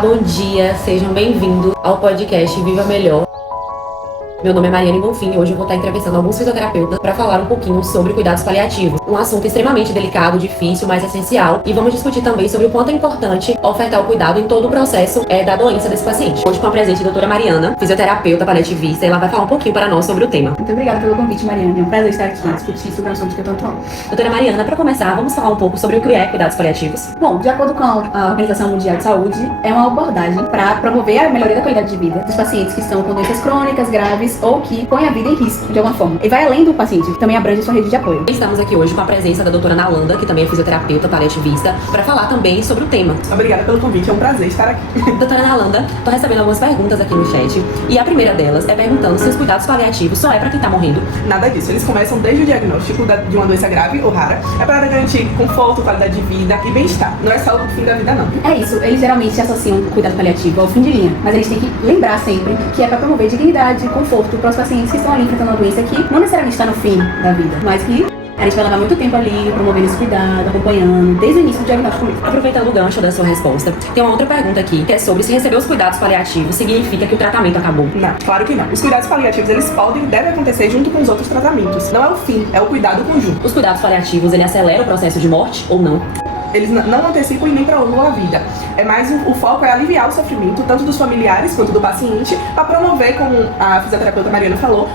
Bom dia, sejam bem-vindos ao podcast Viva Melhor. Meu nome é Mariane Bonfim e hoje eu vou estar entrevistando alguns fisioterapeutas para falar um pouquinho sobre cuidados paliativos. Um assunto extremamente delicado, difícil, mas essencial. E vamos discutir também sobre o quanto é importante ofertar o cuidado em todo o processo da doença desse paciente. Hoje com a presença da doutora Mariana, fisioterapeuta paliativista, ela vai falar um pouquinho para nós sobre o tema. Muito obrigada pelo convite, Mariane. É um prazer estar aqui discutir sobre um assunto que eu tanto amo. Doutora Mariana, para começar, vamos falar um pouco sobre o que é cuidados paliativos? Bom, de acordo com a Organização Mundial de Saúde, é uma abordagem para promover a melhoria da qualidade de vida dos pacientes que estão com doenças crônicas, graves ou que põem a vida em risco de alguma forma. E vai além do paciente, que também abrange sua rede de apoio. Estamos aqui hoje com a presença da doutora Nalanda, que também é fisioterapeuta paliativista, para falar também sobre o tema. Obrigada pelo convite, é um prazer estar aqui. Doutora Nalanda, tô recebendo algumas perguntas aqui no chat, e a primeira delas é perguntando se os cuidados paliativos só é para quem tá morrendo. Nada disso, eles começam desde o diagnóstico de uma doença grave ou rara, é para garantir conforto, qualidade de vida e bem-estar. Não é só o fim da vida, não. É isso, eles geralmente associam o cuidado paliativo ao fim de linha, mas eles têm que lembrar sempre que é para promover dignidade, conforto para os pacientes que estão ali enfrentando uma doença que não necessariamente está no fim da vida, mas que a gente vai levar muito tempo ali, promovendo esse cuidado, acompanhando, desde o início do diagnóstico mesmo. Aproveitando o gancho da sua resposta, tem uma outra pergunta aqui, que é sobre se receber os cuidados paliativos significa que o tratamento acabou. Não, claro que não. Os cuidados paliativos, eles podem e devem acontecer junto com os outros tratamentos. Não é o fim, é o cuidado conjunto. Os cuidados paliativos, ele acelera o processo de morte ou não? Eles não antecipam e nem prolongam a vida. É mais o foco é aliviar o sofrimento, tanto dos familiares quanto do paciente, para promover, como a fisioterapeuta Mariana falou,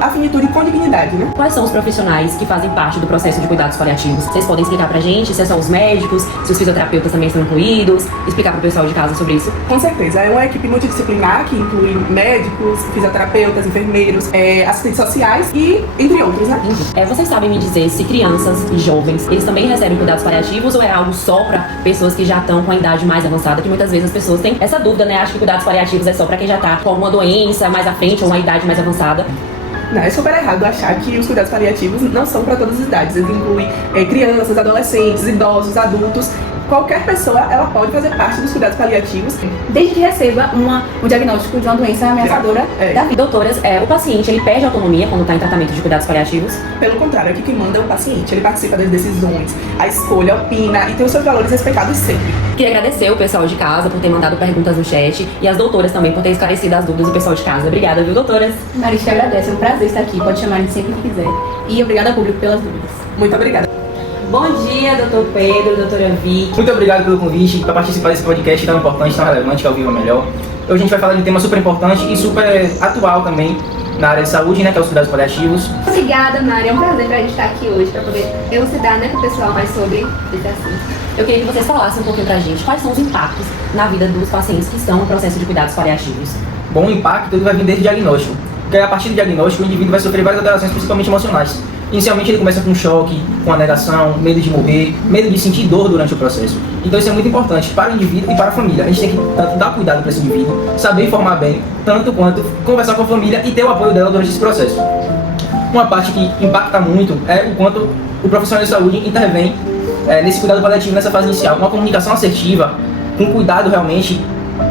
a finitude com dignidade, né? Quais são os profissionais que fazem parte do processo de cuidados paliativos? Vocês podem explicar pra gente se são os médicos, se os fisioterapeutas também estão incluídos, explicar pro pessoal de casa sobre isso? Com certeza, é uma equipe multidisciplinar que inclui médicos, fisioterapeutas, enfermeiros, assistentes sociais e entre outros, né? Vocês sabem me dizer se crianças e jovens, eles também recebem cuidados paliativos ou é algo só para pessoas que já estão com a idade mais avançada, que muitas vezes as pessoas têm essa dúvida, né? Acho que cuidados paliativos é só para quem já tá com alguma doença mais à frente ou uma idade mais avançada. Não, é super errado achar que os cuidados paliativos não são para todas as idades. Eles incluem crianças, adolescentes, idosos, adultos. Qualquer pessoa, ela pode fazer parte dos cuidados paliativos. Desde que receba o diagnóstico de uma doença ameaçadora da vida. Doutoras, o paciente, ele perde autonomia quando está em tratamento de cuidados paliativos? Pelo contrário, aqui quem manda é o paciente. Ele participa das decisões, a escolha, opina e tem os seus valores respeitados sempre. Queria agradecer o pessoal de casa por ter mandado perguntas no chat e as doutoras também por ter esclarecido as dúvidas do pessoal de casa. Obrigada, viu, doutoras? Marista, agradece. É um prazer estar aqui. Pode chamar a gente sempre que quiser. E obrigada ao público pelas dúvidas. Muito obrigada. Bom dia, doutor Pedro, doutora Vicky. Muito obrigado pelo convite para participar desse podcast tão importante, tão relevante, que é o Viva Melhor. Hoje a gente vai falar de um tema super importante e super atual também na área de saúde, né, que é os cuidados paliativos. Obrigada, Mari. É um prazer pra gente estar aqui hoje para poder elucidar, né, com o pessoal mais sobre esse assunto. Eu queria que vocês falassem um pouquinho pra gente quais são os impactos na vida dos pacientes que estão no processo de cuidados paliativos. Bom, o impacto ele vai vir desde o diagnóstico, porque a partir do diagnóstico o indivíduo vai sofrer várias alterações, principalmente emocionais. Inicialmente ele começa com choque, com a negação, medo de morrer, medo de sentir dor durante o processo. Então isso é muito importante para o indivíduo e para a família. A gente tem que tanto dar cuidado para esse indivíduo, saber informar bem, tanto quanto conversar com a família e ter o apoio dela durante esse processo. Uma parte que impacta muito é o quanto o profissional de saúde intervém nesse cuidado paliativo nessa fase inicial. Uma comunicação assertiva, com cuidado realmente,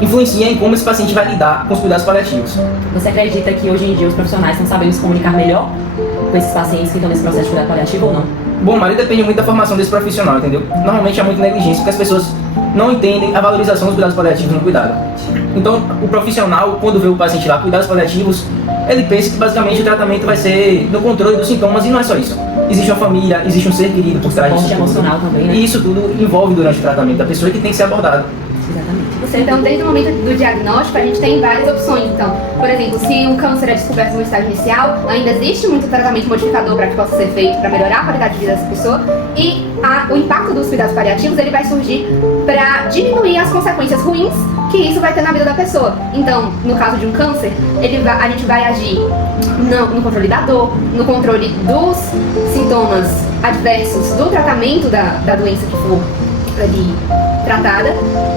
influencia em como esse paciente vai lidar com os cuidados paliativos. Você acredita que hoje em dia os profissionais estão sabendo se comunicar melhor com esses pacientes que estão nesse processo de cuidado paliativo ou não? Bom, Maria, depende muito da formação desse profissional, entendeu? Normalmente há muita negligência, porque as pessoas não entendem a valorização dos cuidados paliativos no cuidado. Então, o profissional, quando vê o paciente lá, cuidados paliativos, ele pensa que basicamente o tratamento vai ser no controle dos sintomas, e não é só isso. Existe uma família, existe um ser querido por trás disso. Suporte emocional também, né? E isso tudo envolve durante o tratamento da pessoa que tem que ser abordado. Exatamente. Então, desde o momento do diagnóstico, a gente tem várias opções. Então, por exemplo, se um câncer é descoberto no estágio inicial, ainda existe muito tratamento modificador para que possa ser feito para melhorar a qualidade de vida dessa pessoa. E o impacto dos cuidados paliativos ele vai surgir para diminuir as consequências ruins que isso vai ter na vida da pessoa. Então, no caso de um câncer, a gente vai agir no controle da dor, no controle dos sintomas adversos do tratamento da doença que for ali tratada.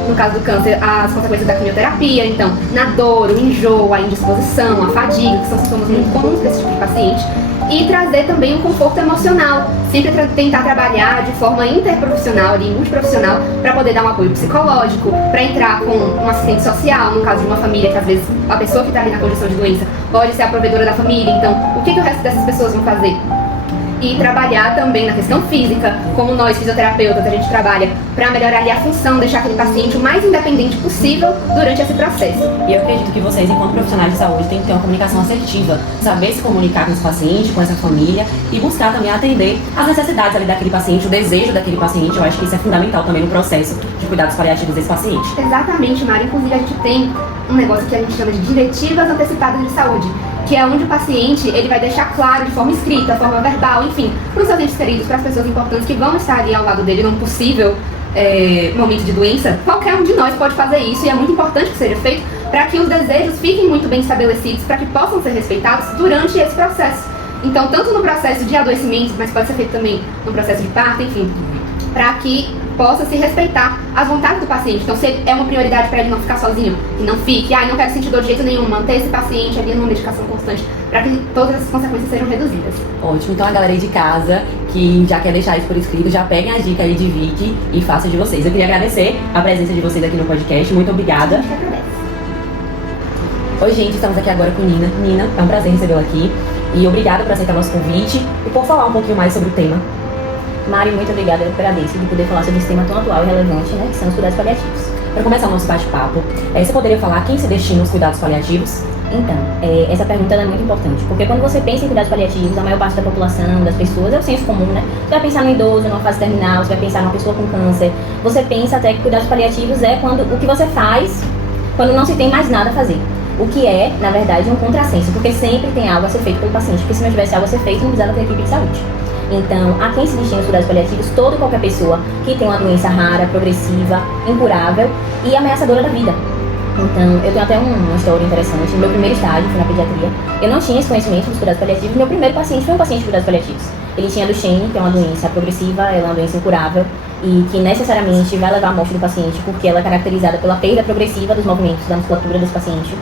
No caso do câncer, as consequências da quimioterapia, então, na dor, o enjoo, a indisposição, a fadiga, que são sintomas muito comuns para esse tipo de paciente. E trazer também um conforto emocional, sempre tentar trabalhar de forma interprofissional e multiprofissional para poder dar um apoio psicológico, para entrar com um assistente social, no caso de uma família que às vezes a pessoa que está ali na condição de doença pode ser a provedora da família, então o que o resto dessas pessoas vão fazer? e trabalhar também na questão física, como nós fisioterapeutas a gente trabalha para melhorar ali a função, deixar aquele paciente o mais independente possível durante esse processo. E eu acredito que vocês, enquanto profissionais de saúde, têm que ter uma comunicação assertiva, saber se comunicar com esse paciente, com essa família e buscar também atender às necessidades ali daquele paciente, o desejo daquele paciente. Eu acho que isso é fundamental também no processo de cuidados paliativos desse paciente. Exatamente, Mari. Inclusive a gente tem um negócio que a gente chama de diretivas antecipadas de saúde, que é onde o paciente ele vai deixar claro de forma escrita, de forma verbal, enfim, para os seus entes queridos, para as pessoas importantes que vão estar ali ao lado dele num possível momento de doença. Qualquer um de nós pode fazer isso e é muito importante que seja feito para que os desejos fiquem muito bem estabelecidos, para que possam ser respeitados durante esse processo. Então, tanto no processo de adoecimento, mas pode ser feito também no processo de parto, enfim, para que possa se respeitar as vontades do paciente. Então, se é uma prioridade para ele não ficar sozinho, e não fique, não quero sentir dor de jeito nenhum, manter esse paciente ali numa medicação constante, para que todas essas consequências sejam reduzidas. Ótimo, então a galera aí de casa que já quer deixar isso por escrito, já peguem a dica aí de Vicky e façam de vocês. Eu queria agradecer a presença de vocês aqui no podcast, muito obrigada. A gente agradece. Oi gente, estamos aqui agora com Nina. Nina, é um prazer recebê-la aqui e obrigada por aceitar nosso convite e por falar um pouquinho mais sobre o tema. Mari, muito obrigada, eu agradeço de poder falar sobre esse tema tão atual e relevante, né, que são os cuidados paliativos. Para começar o nosso bate-papo, você poderia falar quem se destina aos cuidados paliativos? Então, essa pergunta é muito importante, porque quando você pensa em cuidados paliativos, a maior parte da população, das pessoas, é o senso comum, né? Você vai pensar no idoso, numa fase terminal, você vai pensar numa pessoa com câncer, você pensa até que cuidados paliativos é o que você faz quando não se tem mais nada a fazer. O que é, na verdade, um contrassenso, porque sempre tem algo a ser feito pelo paciente, porque se não tivesse algo a ser feito, não precisava ter equipe de saúde. Então, a quem se destina os cuidados paliativos, toda e qualquer pessoa que tem uma doença rara, progressiva, incurável e ameaçadora da vida. Então, eu tenho até uma história interessante. No meu primeiro estágio, foi na pediatria, eu não tinha esse conhecimento dos cuidados paliativos. Meu primeiro paciente foi um paciente de cuidados paliativos. Ele tinha Duchenne, que é uma doença progressiva, ela é uma doença incurável e que necessariamente vai levar à morte do paciente, porque ela é caracterizada pela perda progressiva dos movimentos da musculatura desse paciente.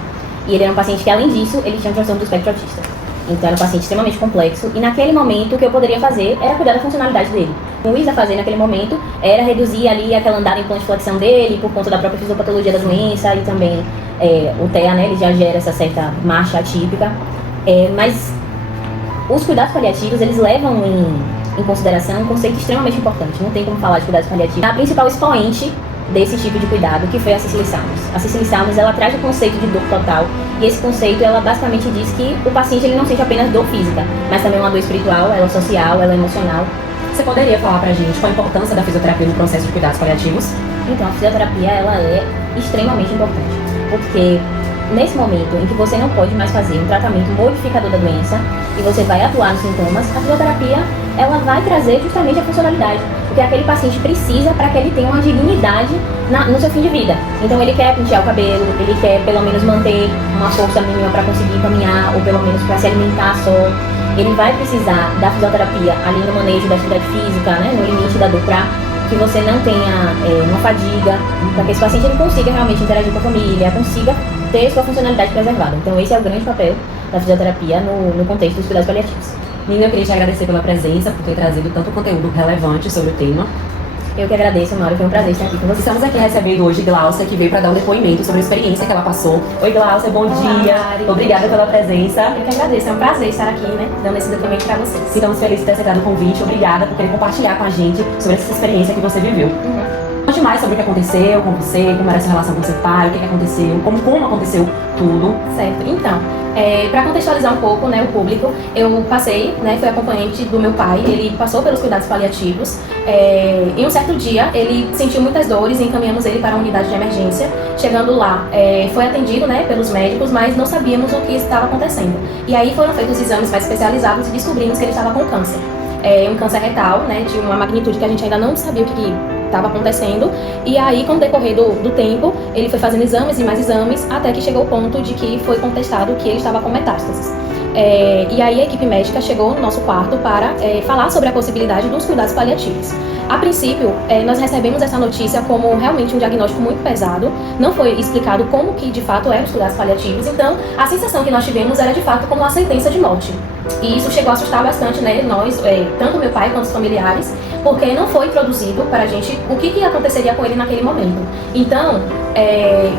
E ele era um paciente que, além disso, ele tinha um transtorno do espectro autista. Então era um paciente extremamente complexo e naquele momento o que eu poderia fazer era cuidar da funcionalidade dele. O que eu ia fazer naquele momento era reduzir ali aquela andada em plano-flexão dele por conta da própria fisiopatologia da doença e também o TEA, né, ele já gera essa certa marcha atípica. Mas os cuidados paliativos, eles levam em consideração um conceito extremamente importante. Não tem como falar de cuidados paliativos. A principal expoente desse tipo de cuidado, que foi a Cicely Salmons. A Cicely Salmons, ela traz o conceito de dor total, e esse conceito, ela basicamente diz que o paciente ele não sente apenas dor física, mas também uma dor espiritual, ela é social, ela é emocional. Você poderia falar pra gente qual a importância da fisioterapia no processo de cuidados paliativos? Então, a fisioterapia, ela é extremamente importante, porque nesse momento em que você não pode mais fazer um tratamento modificador da doença e você vai atuar nos sintomas, a fisioterapia, ela vai trazer justamente a funcionalidade, porque aquele paciente precisa para que ele tenha uma dignidade no seu fim de vida. Então ele quer pentear o cabelo, ele quer pelo menos manter uma força mínima para conseguir caminhar, ou pelo menos para se alimentar só. Ele vai precisar da fisioterapia ali no manejo da atividade física, né, no limite da dor, para que você não tenha uma fadiga, para que esse paciente ele consiga realmente interagir com a família, consiga ter sua funcionalidade preservada. Então esse é o grande papel da fisioterapia no contexto dos cuidados paliativos. Nina, eu queria te agradecer pela presença, por ter trazido tanto conteúdo relevante sobre o tema. Eu que agradeço, Mauro, foi um prazer estar aqui com você. Estamos aqui recebendo hoje Glaucia, que veio para dar um depoimento sobre a experiência que ela passou. Oi, Glaucia, bom dia. Mari. Obrigada pela presença. Eu que agradeço, é um prazer estar aqui, né, dando esse depoimento para vocês. Ficamos felizes de ter aceitado o convite. Obrigada por querer compartilhar com a gente sobre essa experiência que você viveu. Conte mais sobre o que aconteceu com você, como era essa relação com seu pai, o que aconteceu, como aconteceu tudo. Certo, então, para contextualizar um pouco, né, o público, eu passei, né, fui acompanhante do meu pai, ele passou pelos cuidados paliativos, e um certo dia ele sentiu muitas dores e encaminhamos ele para a unidade de emergência. Chegando lá, foi atendido, né, pelos médicos, mas não sabíamos o que estava acontecendo. E aí foram feitos exames mais especializados e descobrimos que ele estava com câncer. Um câncer retal, né, de uma magnitude que a gente ainda não sabia o que estava acontecendo, e aí com o decorrer do tempo ele foi fazendo exames e mais exames até que chegou o ponto de que foi contestado que ele estava com metástases. E aí a equipe médica chegou no nosso quarto para falar sobre a possibilidade dos cuidados paliativos. A princípio, nós recebemos essa notícia como realmente um diagnóstico muito pesado, não foi explicado como que de fato eram os cuidados paliativos, então a sensação que nós tivemos era de fato como uma sentença de morte. E isso chegou a assustar bastante, né, nós, tanto meu pai quanto os familiares, porque não foi introduzido para a gente o que aconteceria com ele naquele momento. Então,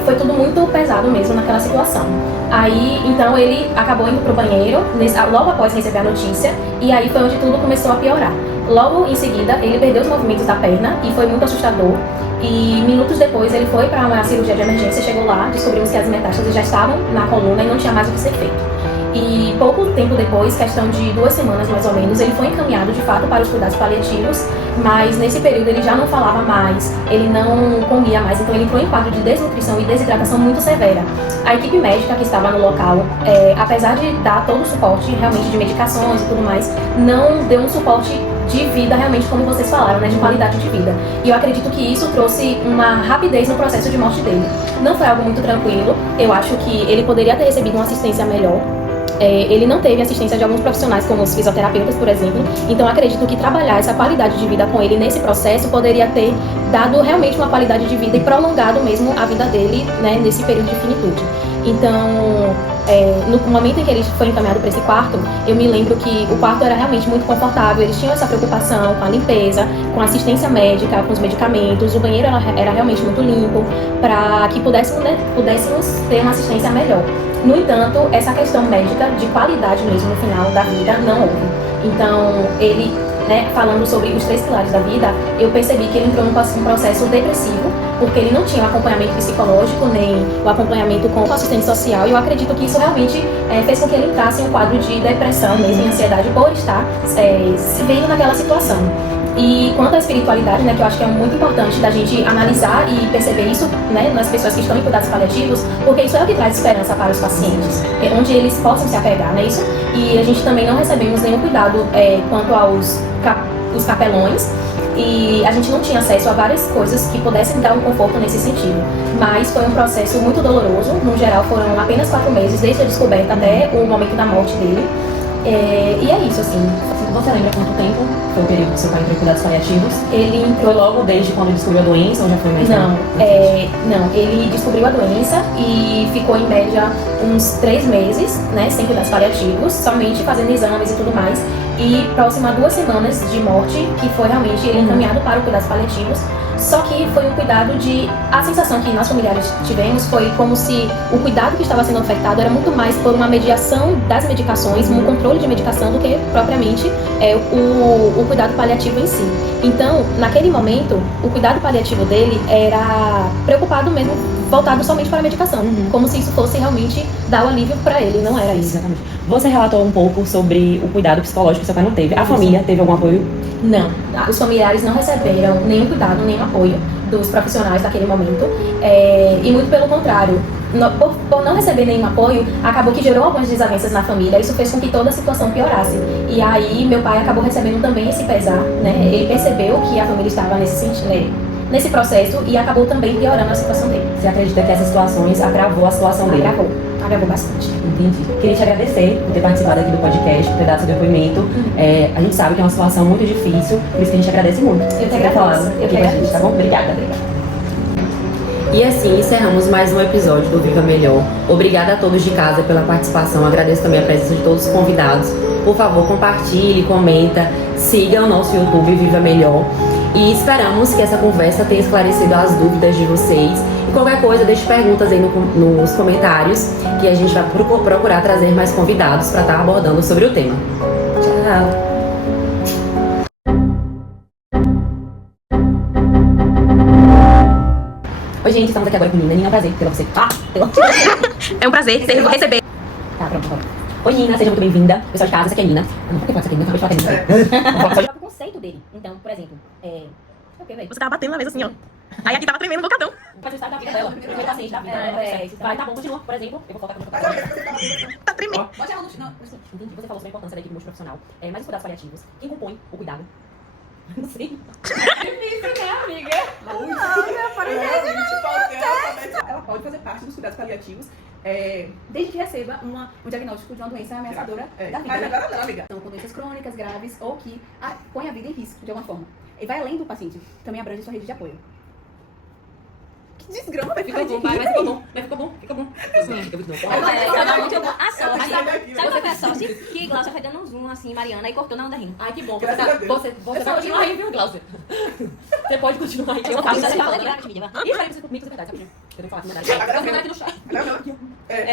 foi tudo muito pesado mesmo naquela situação. Aí, então, ele acabou indo pro banheiro, logo após receber a notícia, e aí foi onde tudo começou a piorar. Logo em seguida, ele perdeu os movimentos da perna e foi muito assustador. E minutos depois, ele foi para uma cirurgia de emergência, chegou lá, descobrimos que as metástases já estavam na coluna e não tinha mais o que ser feito. E pouco tempo depois, questão de 2 semanas mais ou menos, ele foi encaminhado de fato para os cuidados paliativos, mas nesse período ele já não falava mais, ele não comia mais, então ele entrou em quadro de desnutrição e desidratação muito severa. A equipe médica que estava no local, apesar de dar todo o suporte realmente de medicações e tudo mais, não deu um suporte de vida realmente, como vocês falaram, né, de qualidade de vida. E eu acredito que isso trouxe uma rapidez no processo de morte dele. Não foi algo muito tranquilo, eu acho que ele poderia ter recebido uma assistência melhor. Ele não teve assistência de alguns profissionais, como os fisioterapeutas, por exemplo. Então, acredito que trabalhar essa qualidade de vida com ele nesse processo poderia ter dado realmente uma qualidade de vida e prolongado mesmo a vida dele, né, nesse período de finitude. Então, no momento em que ele foi encaminhado para esse quarto, eu me lembro que o quarto era realmente muito confortável, eles tinham essa preocupação com a limpeza, com a assistência médica, com os medicamentos, o banheiro era realmente muito limpo, para que pudéssemos ter uma assistência melhor. No entanto, essa questão médica de qualidade mesmo no final da vida não houve. Então, ele, né, falando sobre os 3 pilares da vida, eu percebi que ele entrou num processo depressivo, porque ele não tinha o acompanhamento psicológico, nem o acompanhamento com o assistente social, e eu acredito que isso realmente fez com que ele entrasse em um quadro de depressão mesmo, e ansiedade, por estar se vendo naquela situação. E quanto à espiritualidade, né, que eu acho que é muito importante da gente analisar e perceber isso, né, nas pessoas que estão em cuidados paliativos, porque isso é o que traz esperança para os pacientes, onde eles possam se apegar, né, isso. E a gente também não recebemos nenhum cuidado quanto aos os capelões, e a gente não tinha acesso a várias coisas que pudessem dar um conforto nesse sentido. Mas foi um processo muito doloroso, no geral foram apenas 4 meses, desde a descoberta até o momento da morte dele. E é isso, assim. Você lembra quanto tempo foi o período que seu pai entrou em cuidados paliativos? Ele entrou... Foi logo desde quando descobriu a doença ou já foi mais tempo? Não, ele descobriu a doença e ficou em média uns 3 meses, né, sem cuidados paliativos, somente fazendo exames e tudo mais. E próximo a 2 semanas de morte, que foi realmente ele encaminhado para o cuidados paliativos. Só que foi um cuidado de... A sensação que nós familiares tivemos foi como se o cuidado que estava sendo ofertado era muito mais por uma mediação das medicações, um controle de medicação, do que propriamente o cuidado paliativo em si. Então, naquele momento, o cuidado paliativo dele era preocupado mesmo, voltado somente para a medicação, como se isso fosse realmente dar o alívio para ele, não era isso. Exatamente. Você relatou um pouco sobre o cuidado psicológico que seu pai não teve. A família teve algum apoio? Não, os familiares não receberam nenhum cuidado, nenhum apoio dos profissionais naquele momento, e muito pelo contrário, por não receber nenhum apoio, acabou que gerou algumas desavenças na família. Isso fez com que toda a situação piorasse, e aí meu pai acabou recebendo também esse pesar, né? Ele percebeu que a família estava nesse processo e acabou também piorando a situação dele. Você acredita que essas situações agravou a situação dele? Agravou bastante. Entendi. Queria te agradecer por ter participado aqui do podcast, por ter dado seu depoimento. A gente sabe que é uma situação muito difícil, por isso que a gente agradece muito. Eu que agradeço. Eu que agradeço, tá bom? Obrigada. E assim encerramos mais um episódio do Viva Melhor. Obrigada a todos de casa pela participação. Agradeço também a presença de todos os convidados. Por favor, compartilhe, comenta, siga o nosso YouTube Viva Melhor. E esperamos que essa conversa tenha esclarecido as dúvidas de vocês. E qualquer coisa, deixe perguntas aí nos comentários, que a gente vai procurar trazer mais convidados para estar abordando sobre o tema. Tchau! Oi, gente, estamos aqui agora com Nina. Nina, é um prazer ter você. É um prazer receber. Tá, pronto. Oi, Nina, seja muito bem-vinda. Pessoal de casa, essa aqui é Nina. Eu não vou falar que essa aqui é Nina, acabei de falar que é Nina. O conceito dele. Então, por exemplo, Você tava batendo na mesa assim, ó. Aí aqui tava tremendo um bocadão. Faz o estado da vida dela. Foi paciente da vida. Vai, tá bom, continua. Por exemplo, eu vou colocar aqui no Tá tremendo. Bote a mão no... Entendi, você falou sobre a importância da equipe multiprofissional. Mas os cuidados paliativos, quem compõe o cuidado? Não sei. Difícil, né, amiga? Ela pode fazer parte dos cuidados paliativos. Desde que receba um diagnóstico de uma doença ameaçadora da vida. Mas agora não, amiga. Então, com doenças crônicas, graves ou que põe a vida em risco de alguma forma. E vai além do paciente, também abrange sua rede de apoio. Que desgrama, vai Ficou bom, mas ficou bom. Mas ficou bom, ficou bom. A sorte. Sabe qual foi a sorte? Que Glaucia foi dando um zoom assim, Mariana, e cortou na onda rindo. Ai, que bom. Você Graças a Deus. vai continuar aí, viu, Glaucia? Você pode continuar aí. Eu vou fazer essa fala aqui. Ih, peraí, você comigo, é verdade, rapidinho. Eu tenho que falar que mandaram. Agora Eu vou mandar aqui no chat. Não, aqui.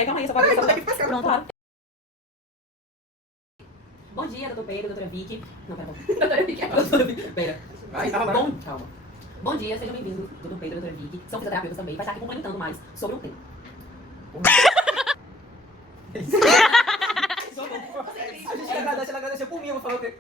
Calma aí, só pode Ai, ver. Pronto, claro. Bom dia, doutor Pedro, doutora Vicky. Não, pera. Doutora Vicky. Doutora Vicky. Pera. Vai, calma. Calma. Bom dia, sejam bem-vindos, doutor Pedro, doutora Vicky. São fisioterapeutas também. Vai estar aqui complementando mais sobre um tema. A gente agradece, ela agradeceu por mim, eu vou falar o quê?